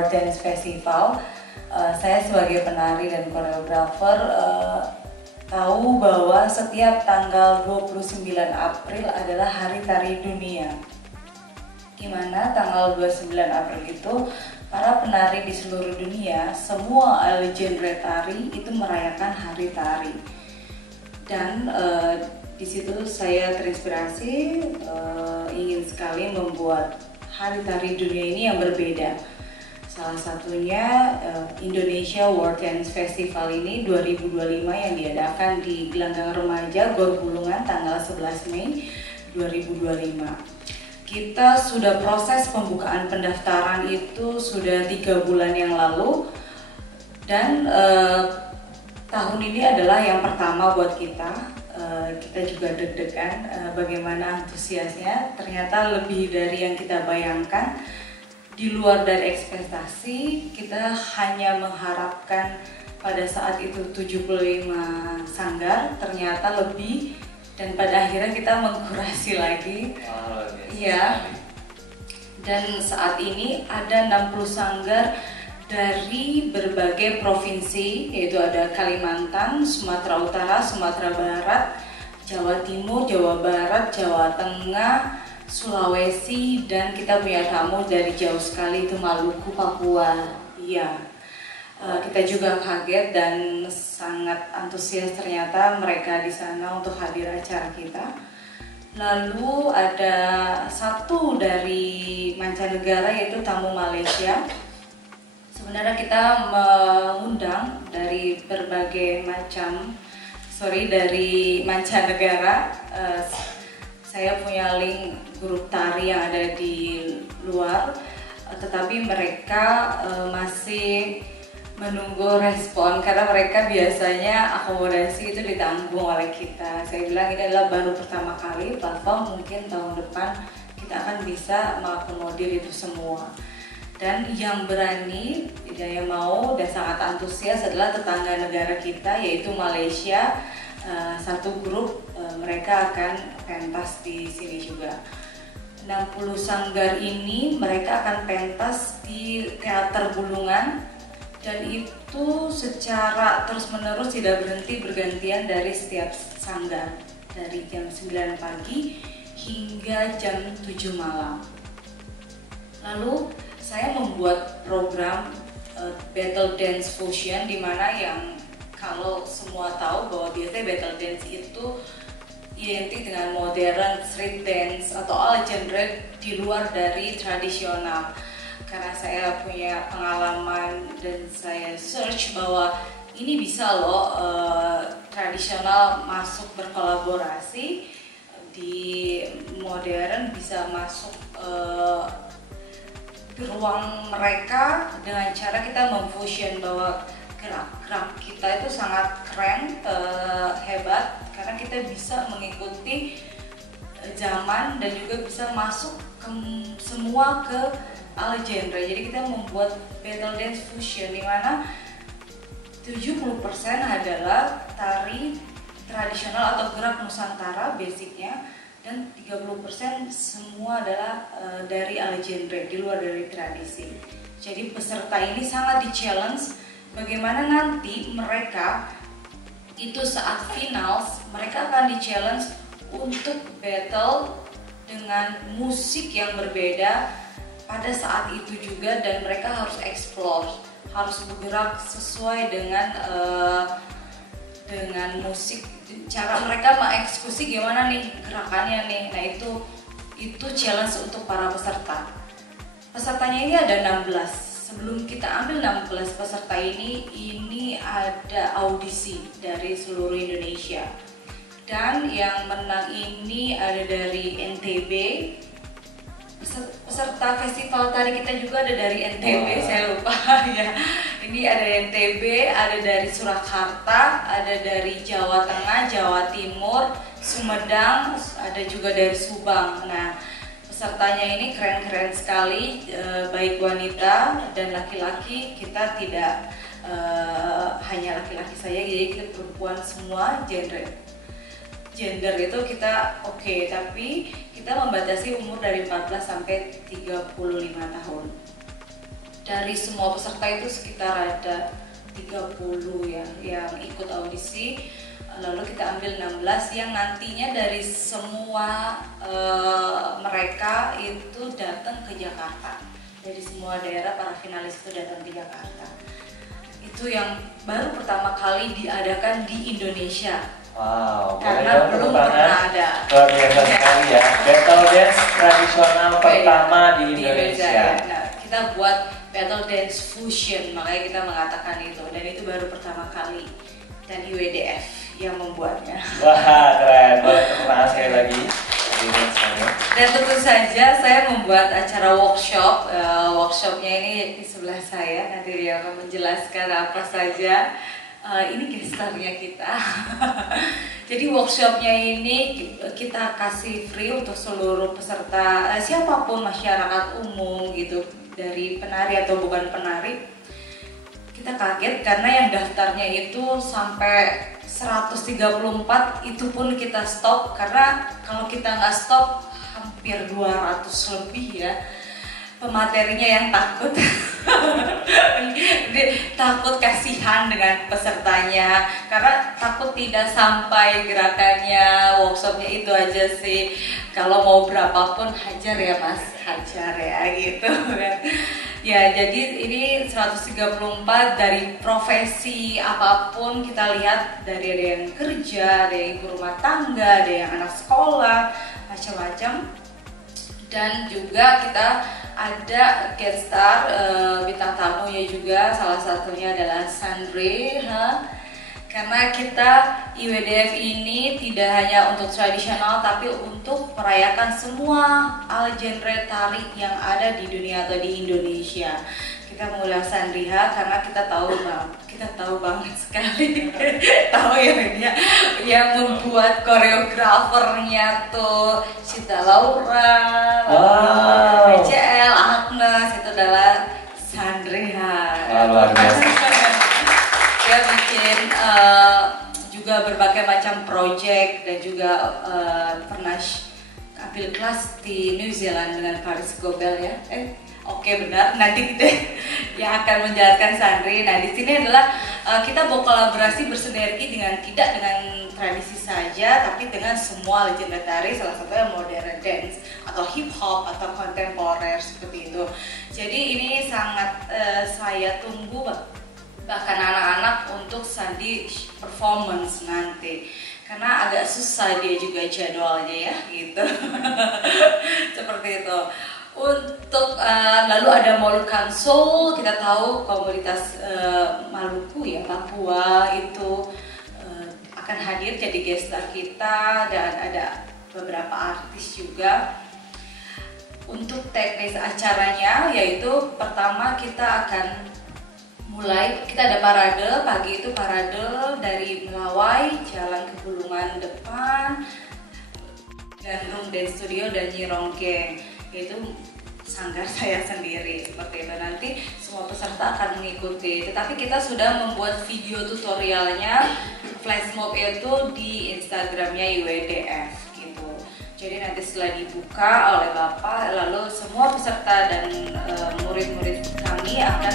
World Dance Festival. Saya sebagai penari dan koreografer tahu bahwa setiap tanggal 29 April adalah Hari Tari Dunia. Gimana tanggal 29 April itu para penari di seluruh dunia, semua genre tari itu merayakan Hari Tari. Dan di situ saya terinspirasi ingin sekali membuat Hari Tari Dunia ini yang berbeda. Salah satunya Indonesia World Dance Festival ini 2025 yang diadakan di Gelanggang Remaja Gor Bulungan tanggal 11 Mei 2025. Kita sudah proses pembukaan pendaftaran itu sudah 3 bulan yang lalu, dan tahun ini adalah yang pertama buat kita. Kita juga deg-degan bagaimana antusiasnya. Ternyata lebih dari yang kita bayangkan, di luar dari ekspektasi. Kita hanya mengharapkan pada saat itu 75 sanggar, ternyata lebih, dan pada akhirnya kita mengkurasi lagi. Iya. Dan saat ini ada 60 sanggar dari berbagai provinsi, yaitu ada Kalimantan, Sumatera Utara, Sumatera Barat, Jawa Timur, Jawa Barat, Jawa Tengah, Sulawesi, dan kita punya tamu dari jauh sekali, itu Maluku, Papua. Iya. Kita juga kaget dan sangat antusias ternyata mereka di sana untuk hadir acara kita. Lalu ada satu dari mancanegara, yaitu tamu Malaysia. Sebenarnya kita mengundang dari berbagai macam, dari mancanegara. Saya punya link grup tari yang ada di luar, tetapi mereka masih menunggu respon karena mereka biasanya akomodasi itu ditanggung oleh kita. Saya bilang ini adalah baru pertama kali platform, mungkin tahun depan kita akan bisa mengakomodir itu semua. Dan yang berani, yang mau dan sangat antusias adalah tetangga negara kita, yaitu Malaysia. Satu grup mereka akan pentas di sini juga. 60 sanggar ini mereka akan pentas di Teater Bulungan, dan itu secara terus-menerus tidak berhenti, bergantian dari setiap sanggar, dari jam 9 pagi hingga jam 7 malam. Lalu saya membuat program Battle Dance Fusion, di mana yang kalau semua tahu bahwa biasanya battle dance itu identik dengan modern, street dance, atau all genre di luar dari tradisional. Karena saya punya pengalaman dan saya search bahwa ini bisa loh tradisional masuk berkolaborasi, di modern bisa masuk ke ruang mereka dengan cara kita memfusion, bahwa gerak-gerak kita itu sangat keren, hebat, karena kita bisa mengikuti zaman dan juga bisa masuk semua ke all genre. Jadi kita membuat battle dance fusion, di mana 70% adalah tari tradisional atau gerak Nusantara basicnya, dan 30% semua adalah dari all genre, di luar dari tradisi. Jadi peserta ini sangat di-challenge bagaimana nanti mereka itu saat finals, mereka akan di-challenge untuk battle dengan musik yang berbeda pada saat itu juga, dan mereka harus explore, harus bergerak sesuai dengan musik. Cara mereka mengeksekusi gimana nih gerakannya nih. Nah itu challenge untuk para peserta. Pesertanya ini ada 16. Sebelum kita ambil 16 peserta ini ada audisi dari seluruh Indonesia. Dan yang menang ini ada dari NTB. Peserta festival tari kita juga ada dari NTB, saya lupa ya. Ini ada NTB, ada dari Surakarta, ada dari Jawa Tengah, Jawa Timur, Sumedang, ada juga dari Subang. Nah, pesertanya ini keren-keren sekali, baik wanita dan laki-laki. Kita tidak hanya laki-laki saja, jadi kita perempuan semua, gender itu kita oke, tapi kita membatasi umur dari 14 sampai 35 tahun. Dari semua peserta itu sekitar ada 30 ya yang ikut audisi. Lalu kita ambil 16 yang nantinya dari semua mereka itu datang ke Jakarta. Dari semua daerah para finalis itu datang ke Jakarta. Itu yang baru pertama kali diadakan di Indonesia. Wow, karena belum pernah ada. Luar biasa sekali ya. Battle dance tradisional pertama di Indonesia. Ya. Nah, kita buat battle dance fusion, makanya kita mengatakan itu. Dan itu baru pertama kali. Dan IWDF yang membuatnya. Wah, keren. Boleh tepuk tangan sekali lagi. Dan tentu saja saya membuat acara workshop. Workshopnya ini di sebelah saya. Nanti dia akan menjelaskan apa saja. Ini gestarnya kita. Jadi workshopnya ini kita kasih free untuk seluruh peserta, siapapun masyarakat umum gitu, dari penari atau bukan penari. Kita kaget karena yang daftarnya itu sampai 134, itu pun kita stop karena kalau kita nggak stop hampir 200 lebih ya. Pematerinya yang takut takut kasihan dengan pesertanya karena takut tidak sampai gerakannya. Workshopnya itu aja sih, kalau mau berapapun hajar ya mas, hajar ya gitu kan ya. Jadi ini 134 dari profesi apapun kita lihat, dari ada yang kerja, ada yang ibu rumah tangga, ada yang anak sekolah, macam-macam. Dan juga kita ada guest star, bintang tamunya juga, salah satunya adalah Sandri. Karena kita IWDF ini tidak hanya untuk tradisional, tapi untuk merayakan semua genre tari yang ada di dunia atau di Indonesia. Kita mengundang Sandriha karena kita tahu banget sekali tahu ya dia yang membuat koreografernya tuh Sita Laura, BCL, Agnes, itu adalah Sandriha. Luar biasa. Dia bikin juga berbagai macam project dan juga pernah ambil kelas di New Zealand dengan Paris Gobel ya. Oke benar, nanti kita yang akan menjelaskan Sandri. Nah di sini adalah kita berkolaborasi bersinergi tidak dengan tradisi saja, tapi dengan semua legenda tari, salah satunya modern dance atau hip hop atau kontemporer seperti itu. Jadi ini sangat saya tunggu bahkan anak-anak untuk Sandi performance nanti. Karena agak susah dia juga jadwalnya ya gitu. Seperti itu. Untuk lalu ada Moluccan Soul, kita tahu komunitas Maluku ya, Papua itu akan hadir jadi guest star kita, dan ada beberapa artis juga. Untuk teknis acaranya yaitu pertama kita akan mulai, kita ada parade, pagi itu parade dari Melawai, jalan ke Bulungan depan, Gandrung Dance Studio dan Nyirongkeng, yaitu sanggar saya sendiri seperti itu. Nanti semua peserta akan mengikuti, tetapi kita sudah membuat video tutorialnya, flash mob itu di Instagramnya IWDF gitu. Jadi nanti setelah dibuka oleh Bapak, lalu semua peserta dan murid-murid kami akan